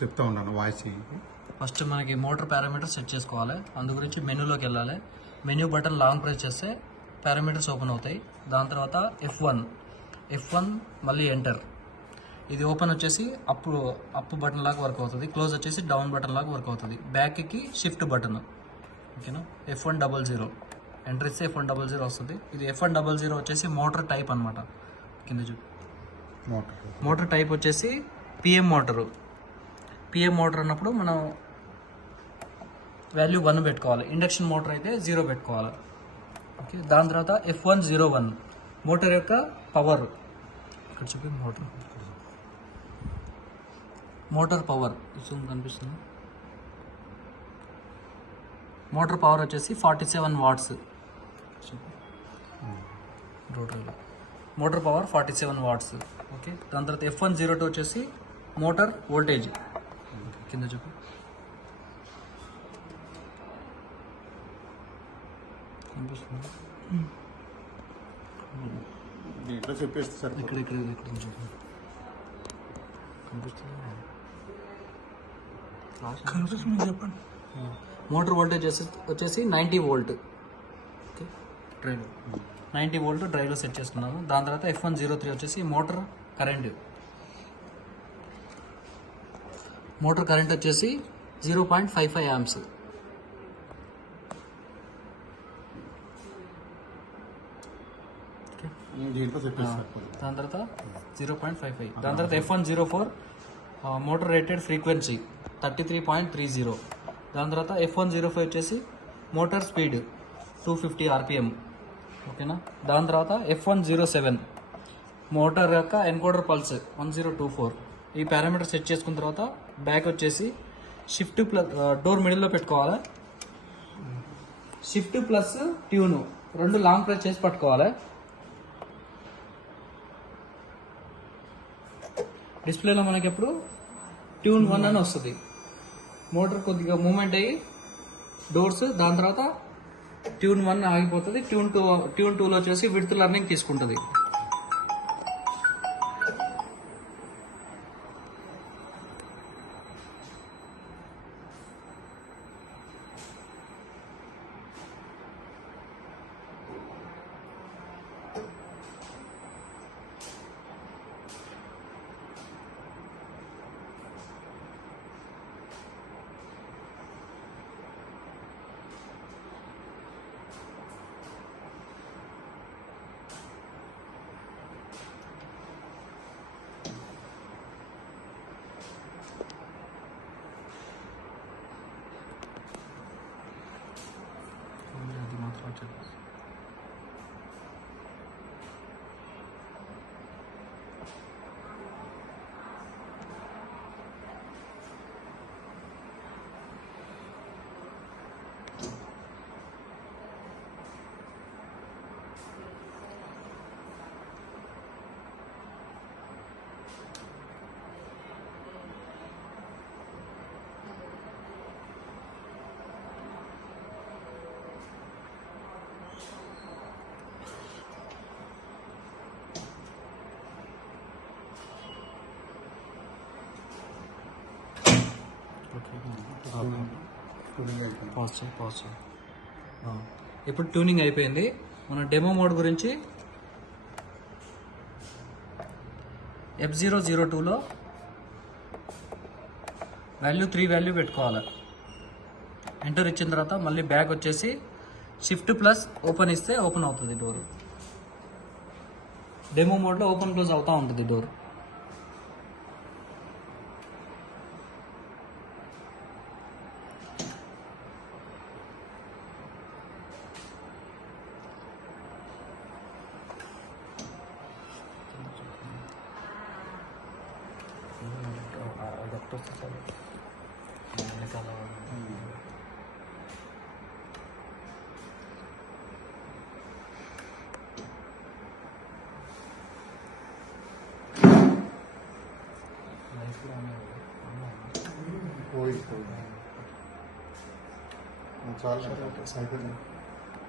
చెప్తా ఉన్నాను voice. First మనకి మోటార్ పారామీటర్స్ సెట్ చేసుకోవాలి. అందు గురించి మెనూలోకి వెళ్ళాలి. మెనూ బటన్ లాంగ్ ప్రెస్ చేస్తే పారామీటర్స్ ఓపెన్ అవుతాయి. దాని తర్వాత F1 మళ్ళీ ఎంటర్. ఇది ఓపెన్ వచ్చేసి అప్ బటన్ లాగా వర్క్ అవుతుంది. క్లోజ్ వచ్చేసి డౌన్ బటన్ లాగా వర్క్ అవుతుంది. బ్యాక్కి షిఫ్ట్ బటన్. ఓకేనా. F100 ఎంటర్ ఇస్తే F100 వస్తుంది. ఇది F100 వచ్చేసి మోటార్ టైప్ అనమాట. కింద చూ మోటార్ టైప్ వచ్చేసి పిఎం మోటార్ అన్నప్పుడు మనం వాల్యూ 1 పెట్టుకోవాలి. ఇండక్షన్ మోటార్ అయితే 0 పెట్టుకోవాలి. ఓకే. దాని తర్వాత F101 మోటార్ యొక్క పవర్. ఇక్కడ చూపి మోటార్ పవర్ కనిపిస్తుంది. మోటార్ పవర్ వచ్చేసి 47 watts. Motor power 47 watts. Okay. దాని తర్వాత F102 వచ్చేసి మోటార్ వోల్టేజ్. కింద చూపి కనిపిస్తుంది. ఇక్కడ చూపి కనిపిస్తుంది. చెప్పండి. మోటార్ వోల్టేజ్ వచ్చేసి 90 వోల్ట్. ఓకే. డ్రైవ్లో 90 వోల్ట్ డ్రైవ్లో సెట్ చేసుకున్నాము. దాని తర్వాత F103 వచ్చేసి మోటార్ కరెంట్ వచ్చేసి 0.55 యాంప్స్. దాని తర్వాత 0.55. దాని తర్వాత F104 మోటార్ రేటెడ్ ఫ్రీక్వెన్సీ 33.30. దాని తర్వాత F105 వచ్చేసి మోటార్ స్పీడ్ 250 RPM. ఓకేనా. దాని తర్వాత F107 మోటార్ యొక్క ఎన్కోడర్ పల్స్ 1024. ఈ పారామీటర్ సెట్ చేసుకున్న తర్వాత బ్యాక్ వచ్చేసి షిఫ్ట్ ప్లస్ డోర్ మిడిల్లో పెట్టుకోవాలి. షిఫ్ట్ ప్లస్ ట్యూన్ రెండు లాంగ్ ప్రెస్ చేసి పట్టుకోవాలి. డిస్ప్లేలో మనకి ఎప్పుడు ట్యూన్ 1 అని వస్తుంది. మోటార్ కొద్దిగా మూమెంట్ అయ్యి డోర్స్, దాని తర్వాత ట్యూన్ 1 ఆగిపోతుంది. ట్యూన్ 2లో వచ్చేసి విడ్త్ లర్నింగ్ తీసుకుంటుంది. అది మాత్రం వచ్చేది. పాజ్ చేయి. ఇప్పుడు ట్యూనింగ్ అయిపోయింది. మన డెమో మోడ్ గురించి F002లో వాల్యూ 3 పెట్టుకోవాలి. ఎంటర్ ఇచ్చిన తర్వాత మళ్ళీ బ్యాక్ వచ్చేసి షిఫ్ట్ ప్లస్ ఓపెన్ ఇస్తే ఓపెన్ అవుతుంది డోర్. డెమో మోడ్లో ఓపెన్ క్లోజ్ అవుతూ ఉంటుంది డోర్. చాలా